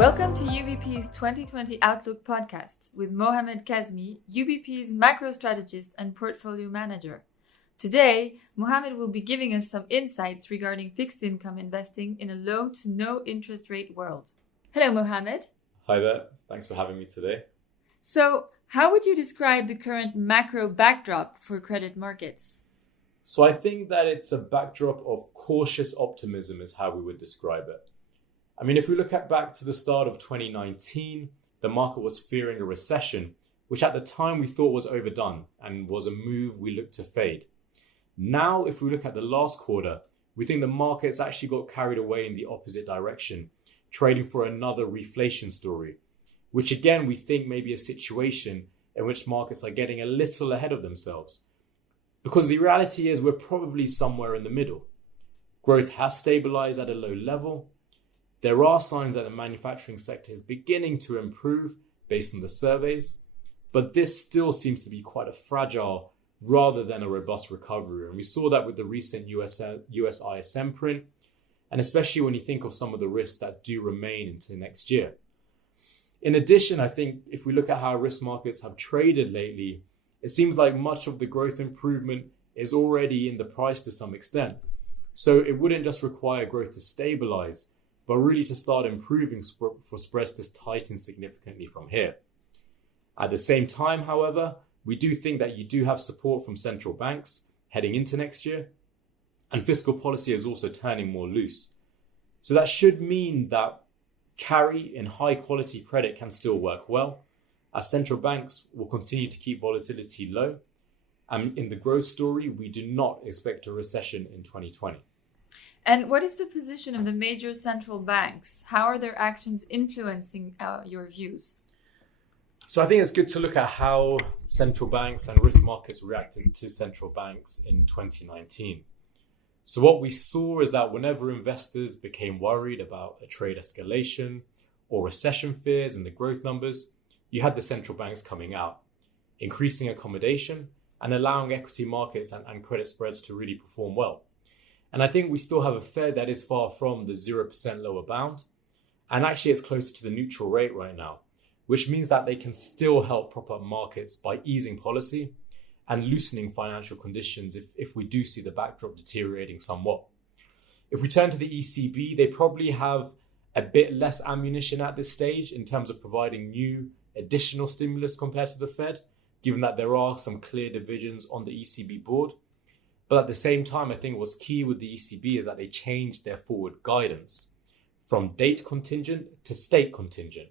Welcome to UBP's 2020 Outlook podcast with Mohammed Kazmi, UBP's macro strategist and portfolio manager. Today, Mohammed will be giving us some insights regarding fixed income investing in a low to no interest rate world. Hello, Mohammed. Hi there. Thanks for having me today. So, how would you describe the current macro backdrop for credit markets? So I think that it's a backdrop of cautious optimism is how we would describe it. I mean, if we look back to the start of 2019, the market was fearing a recession, which at the time we thought was overdone and was a move we looked to fade. Now, if we look at the last quarter, we think the markets actually got carried away in the opposite direction, trading for another reflation story, which again, we think may be a situation in which markets are getting a little ahead of themselves. Because the reality is we're probably somewhere in the middle. Growth has stabilized at a low level. There are signs that the manufacturing sector is beginning to improve based on the surveys, but this still seems to be quite a fragile rather than a robust recovery. And we saw that with the recent US ISM print, and especially when you think of some of the risks that do remain into next year. In addition, I think if we look at how risk markets have traded lately, it seems like much of the growth improvement is already in the price to some extent. So it wouldn't just require growth to stabilize, but really to start improving for spreads to tighten significantly from here. At the same time, however, we do think that you do have support from central banks heading into next year, and fiscal policy is also turning more loose. So that should mean that carry in high quality credit can still work well, as central banks will continue to keep volatility low. And in the growth story, we do not expect a recession in 2020. And what is the position of the major central banks? How are their actions influencing your views? So I think it's good to look at how central banks and risk markets reacted to central banks in 2019. So what we saw is that whenever investors became worried about a trade escalation or recession fears in the growth numbers, you had the central banks coming out, increasing accommodation and allowing equity markets and credit spreads to really perform well. And I think we still have a Fed that is far from the 0% lower bound. And actually it's closer to the neutral rate right now, which means that they can still help prop up markets by easing policy and loosening financial conditions if we do see the backdrop deteriorating somewhat. If we turn to the ECB, they probably have a bit less ammunition at this stage in terms of providing new additional stimulus compared to the Fed, given that there are some clear divisions on the ECB board. But at the same time, I think what's key with the ECB is that they changed their forward guidance from date contingent to state contingent,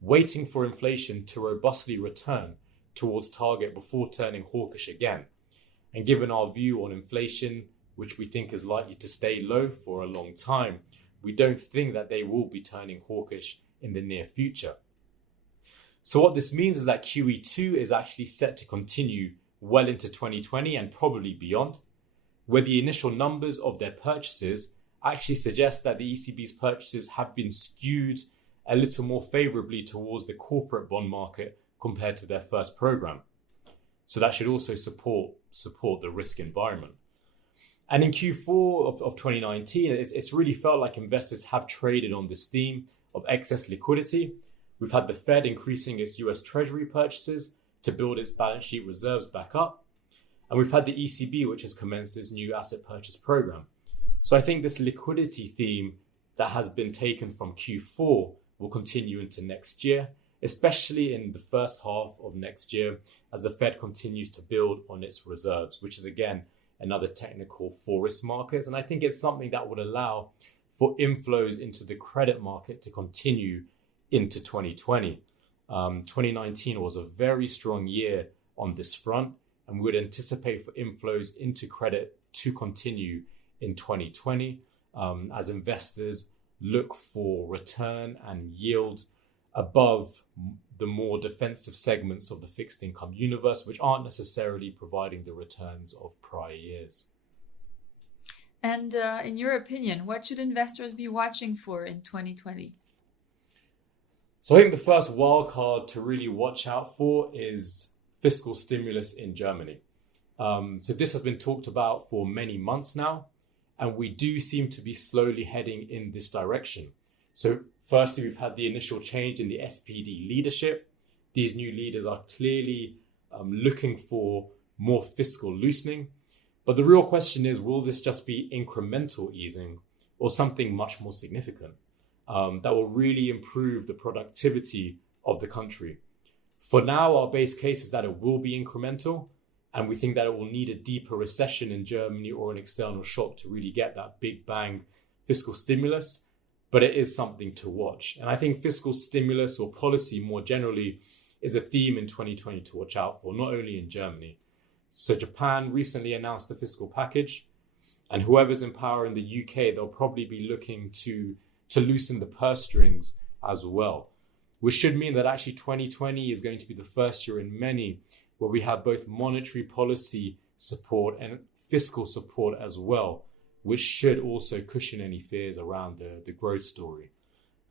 waiting for inflation to robustly return towards target before turning hawkish again. And given our view on inflation, which we think is likely to stay low for a long time, we don't think that they will be turning hawkish in the near future. So what this means is that QE2 is actually set to continue well into 2020 and probably beyond, where the initial numbers of their purchases actually suggest that the ECB's purchases have been skewed a little more favorably towards the corporate bond market compared to their first program. So that should also support the risk environment. And in Q4 of 2019, it's really felt like investors have traded on this theme of excess liquidity. We've had the Fed increasing its US Treasury purchases to build its balance sheet reserves back up. And we've had the ECB, which has commenced its new asset purchase program. So I think this liquidity theme that has been taken from Q4 will continue into next year, especially in the first half of next year as the Fed continues to build on its reserves, which is again another technical for risk markets. And I think it's something that would allow for inflows into the credit market to continue into 2020. 2019 was a very strong year on this front, and we would anticipate for inflows into credit to continue in 2020 as investors look for return and yield above the more defensive segments of the fixed income universe, which aren't necessarily providing the returns of prior years. And in your opinion, what should investors be watching for in 2020? So I think the first wildcard to really watch out for is fiscal stimulus in Germany. So this has been talked about for many months now, and we do seem to be slowly heading in this direction. So Firstly, we've had the initial change in the SPD leadership. These new leaders are clearly looking for more fiscal loosening. But the real question is, will this just be incremental easing or something much more significant that will really improve the productivity of the country? For now, our base case is that it will be incremental, and we think that it will need a deeper recession in Germany or an external shock to really get that big bang fiscal stimulus. But it is something to watch. And I think fiscal stimulus or policy more generally is a theme in 2020 to watch out for, not only in Germany. So Japan recently announced the fiscal package, and whoever's in power in the UK, they'll probably be looking to loosen the purse strings as well, which should mean that actually 2020 is going to be the first year in many where we have both monetary policy support and fiscal support as well, which should also cushion any fears around the growth story.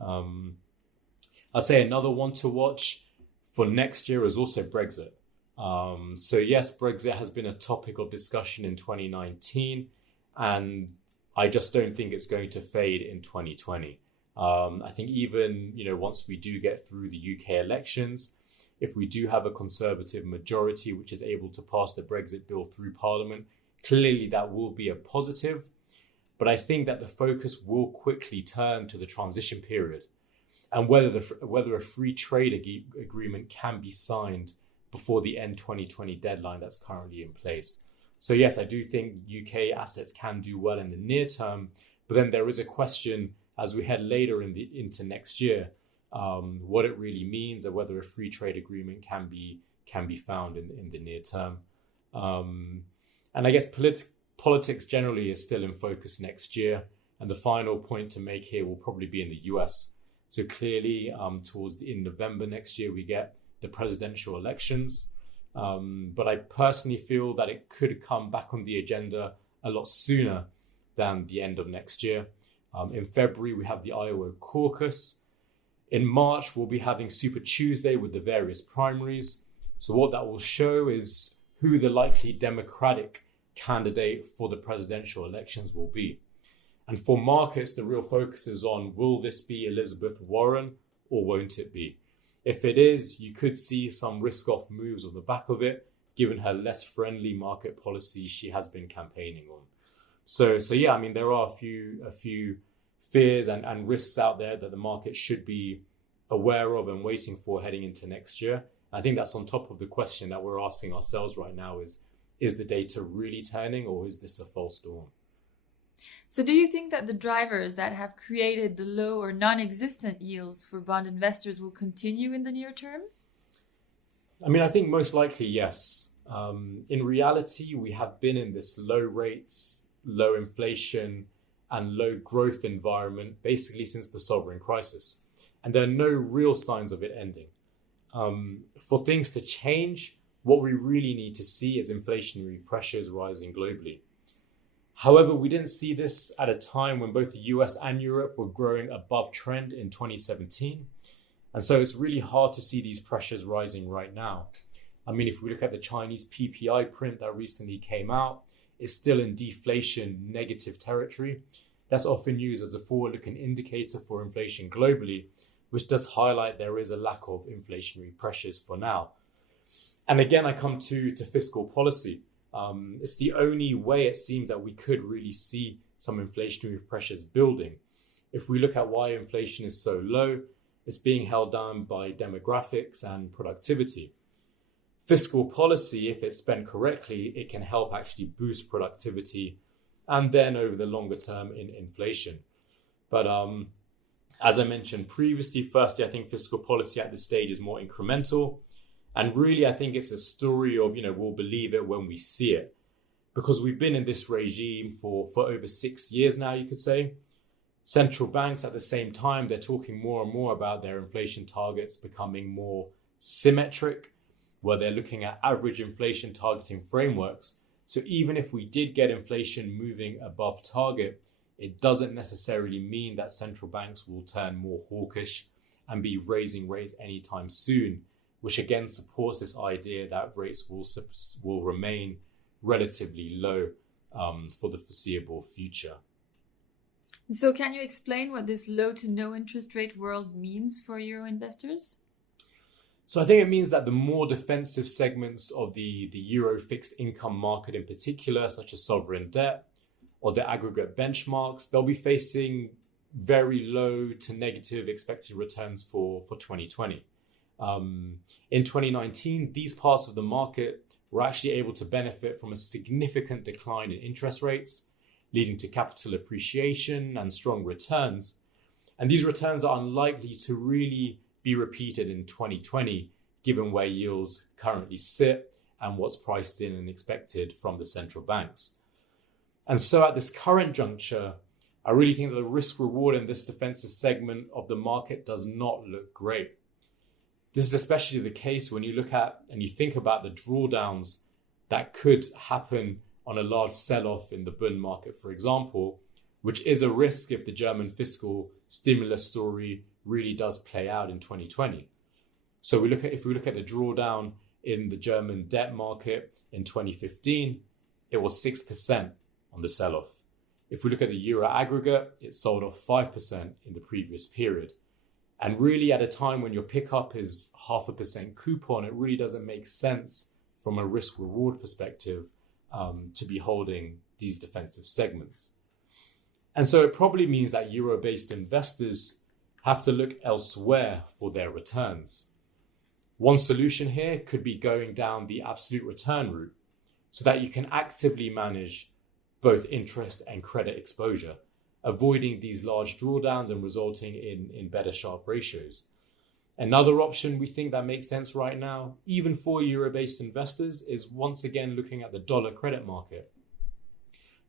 I'd say another one to watch for next year is also Brexit. So yes, Brexit has been a topic of discussion in 2019, and I just don't think it's going to fade in 2020. I think even, once we do get through the UK elections, if we do have a Conservative majority which is able to pass the Brexit bill through Parliament, clearly that will be a positive. But I think that the focus will quickly turn to the transition period and whether a free trade agreement can be signed before the end 2020 deadline that's currently in place. So yes, I do think UK assets can do well in the near term, but then there is a question as we head later into next year, what it really means and whether a free trade agreement can be found in the near term. And I guess politics generally is still in focus next year. And the final point to make here will probably be in the US. So clearly in November next year, we get the presidential elections. But I personally feel that it could come back on the agenda a lot sooner than the end of next year. In February, we have the Iowa caucus. In March, we'll be having Super Tuesday with the various primaries. So what that will show is who the likely Democratic candidate for the presidential elections will be. And for markets, the real focus is on, will this be Elizabeth Warren or won't it be? If it is, you could see some risk-off moves on the back of it, given her less friendly market policy she has been campaigning on. So yeah, I mean, there are a few fears and risks out there that the market should be aware of and waiting for heading into next year. I think that's on top of the question that we're asking ourselves right now is the data really turning or is this a false dawn? So do you think that the drivers that have created the low or non-existent yields for bond investors will continue in the near term? I mean, I think most likely, yes. In reality, we have been in this low rates, low inflation, and low growth environment basically since the sovereign crisis. And there are no real signs of it ending. For things to change, what we really need to see is inflationary pressures rising globally. However, we didn't see this at a time when both the US and Europe were growing above trend in 2017. And so it's really hard to see these pressures rising right now. I mean, if we look at the Chinese PPI print that recently came out, it's still in deflation negative territory. That's often used as a forward-looking indicator for inflation globally, which does highlight there is a lack of inflationary pressures for now. And again, I come to fiscal policy. It's the only way it seems that we could really see some inflationary pressures building. If we look at why inflation is so low, it's being held down by demographics and productivity. Fiscal policy, if it's spent correctly, it can help actually boost productivity and then over the longer term in inflation. But as I mentioned previously, firstly, I think fiscal policy at this stage is more incremental. And really, I think it's a story of, we'll believe it when we see it. Because we've been in this regime for over 6 years now, you could say. Central banks at the same time, they're talking more and more about their inflation targets becoming more symmetric, where they're looking at average inflation targeting frameworks. So even if we did get inflation moving above target, it doesn't necessarily mean that central banks will turn more hawkish and be raising rates anytime soon, which again supports this idea that rates will remain relatively low for the foreseeable future. So can you explain what this low to no interest rate world means for Euro investors? So I think it means that the more defensive segments of the Euro fixed income market in particular, such as sovereign debt or the aggregate benchmarks, they'll be facing very low to negative expected returns for 2020. In 2019, these parts of the market were actually able to benefit from a significant decline in interest rates, leading to capital appreciation and strong returns. And these returns are unlikely to really be repeated in 2020, given where yields currently sit and what's priced in and expected from the central banks. And so at this current juncture, I really think that the risk reward in this defensive segment of the market does not look great. This is especially the case when you look at and you think about the drawdowns that could happen on a large sell-off in the bond market, for example, which is a risk if the German fiscal stimulus story really does play out in 2020. So if we look at the drawdown in the German debt market in 2015, it was 6% on the sell-off. If we look at the Euro aggregate, it sold off 5% in the previous period. And really at a time when your pickup is 0.5% coupon, it really doesn't make sense from a risk reward perspective to be holding these defensive segments. And so it probably means that Euro-based investors have to look elsewhere for their returns. One solution here could be going down the absolute return route so that you can actively manage both interest and credit exposure, avoiding these large drawdowns and resulting in better Sharpe ratios. Another option we think that makes sense right now, even for Euro-based investors, is once again looking at the dollar credit market.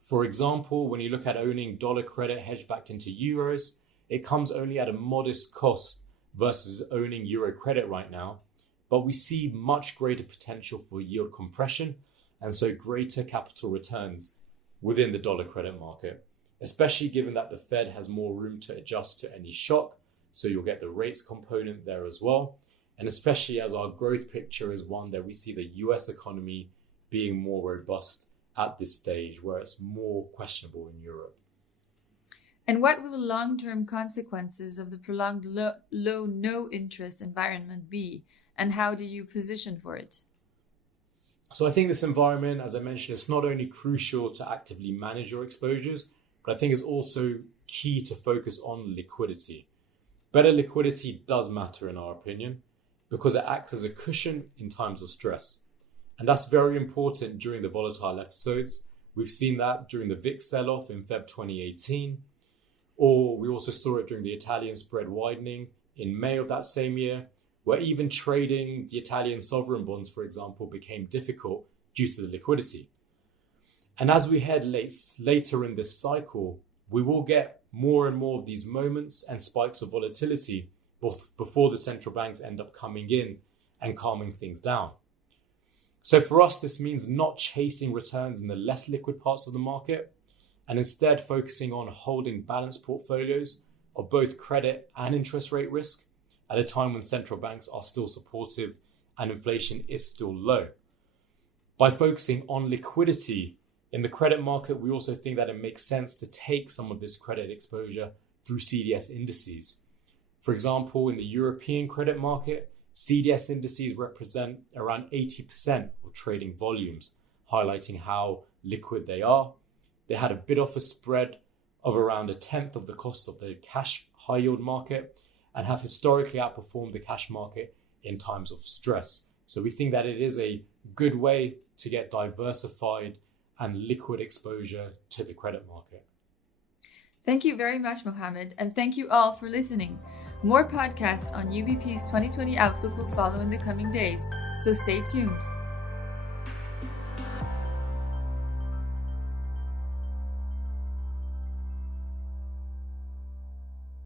For example, when you look at owning dollar credit hedged back into euros, it comes only at a modest cost versus owning euro credit right now, but we see much greater potential for yield compression and so greater capital returns within the dollar credit market, especially given that the Fed has more room to adjust to any shock. So you'll get the rates component there as well. And especially as our growth picture is one that we see the US economy being more robust at this stage, where it's more questionable in Europe. And what will the long-term consequences of the prolonged low no interest environment be? And how do you position for it? So I think this environment, as I mentioned, is not only crucial to actively manage your exposures, but I think it's also key to focus on liquidity. Better liquidity does matter in our opinion because it acts as a cushion in times of stress. And that's very important during the volatile episodes. We've seen that during the VIX sell-off in Feb 2018, or we also saw it during the Italian spread widening in May of that same year, where even trading the Italian sovereign bonds, for example, became difficult due to the liquidity. And as we head later in this cycle, we will get more and more of these moments and spikes of volatility before the central banks end up coming in and calming things down. So for us, this means not chasing returns in the less liquid parts of the market, and instead focusing on holding balanced portfolios of both credit and interest rate risk at a time when central banks are still supportive and inflation is still low. By focusing on liquidity in the credit market, we also think that it makes sense to take some of this credit exposure through CDS indices. For example, in the European credit market, CDS indices represent around 80% of trading volumes, highlighting how liquid they are. They had a bid-offer spread of around a tenth of the cost of the cash high-yield market and have historically outperformed the cash market in times of stress. So we think that it is a good way to get diversified and liquid exposure to the credit market. Thank you very much, Mohammed, and thank you all for listening. More podcasts on UBP's 2020 Outlook will follow in the coming days, so stay tuned.